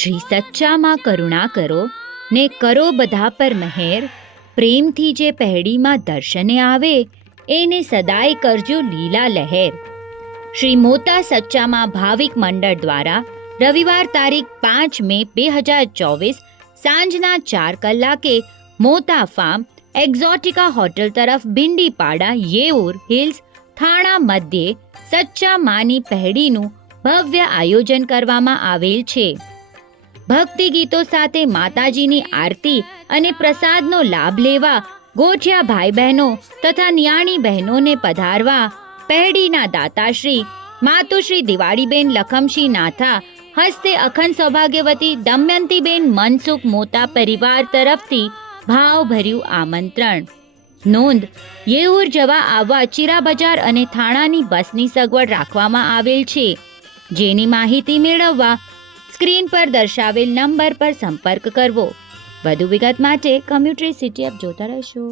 શ્રી સચ્ચામાં કરુણા કરો ને કરો બધા પર મહેર. પ્રેમથી જે પહેડીમાં દર્શને આવે એને સદાય કરજો લીલા લહેર. શ્રી મોતા સચ્ચામાં ભાવિક મંડળ દ્વારા રવિવાર તારીખ 5 મે 2024 સાંજના 4 કલાકે મોતા ફાર્મ એક્ઝોટિકા હોટલ તરફ ભિંડીપાડા યેઉર હિલ્સ થાણા મધ્યે સચ્ચા માની પહેડીનું ભવ્ય આયોજન કરવામાં આવેલ છે. ભક્તિ ગીતો સાથે માતાજીની આરતી અને પ્રસાદનો લાભ લેવા ગોઠિયા ભાઈ બહેનો તથા નિયાણી બહેનોને પધારવા પહેડીના દાતાશ્રી માતુશ્રી દિવાળીબેન લખમસિંહ નાથા હસ્તે અખંડ સૌભાગ્યવતી દમયંતીબેન મનસુખ મોતા પરિવાર તરફથી ભાવભર્યું આમંત્રણ. નોંધ: યેઉર જવા આવવા ચીરા બજાર અને થાણાની બસની સગવડ રાખવામાં આવેલ છે. જેની માહિતી મેળવવા સ્ક્રીન પર દર્શાવેલ નંબર પર સંપર્ક કરવો. વધુ વિગત માટે કમ્યુટરી સિટી એપ જોતા રહેશો.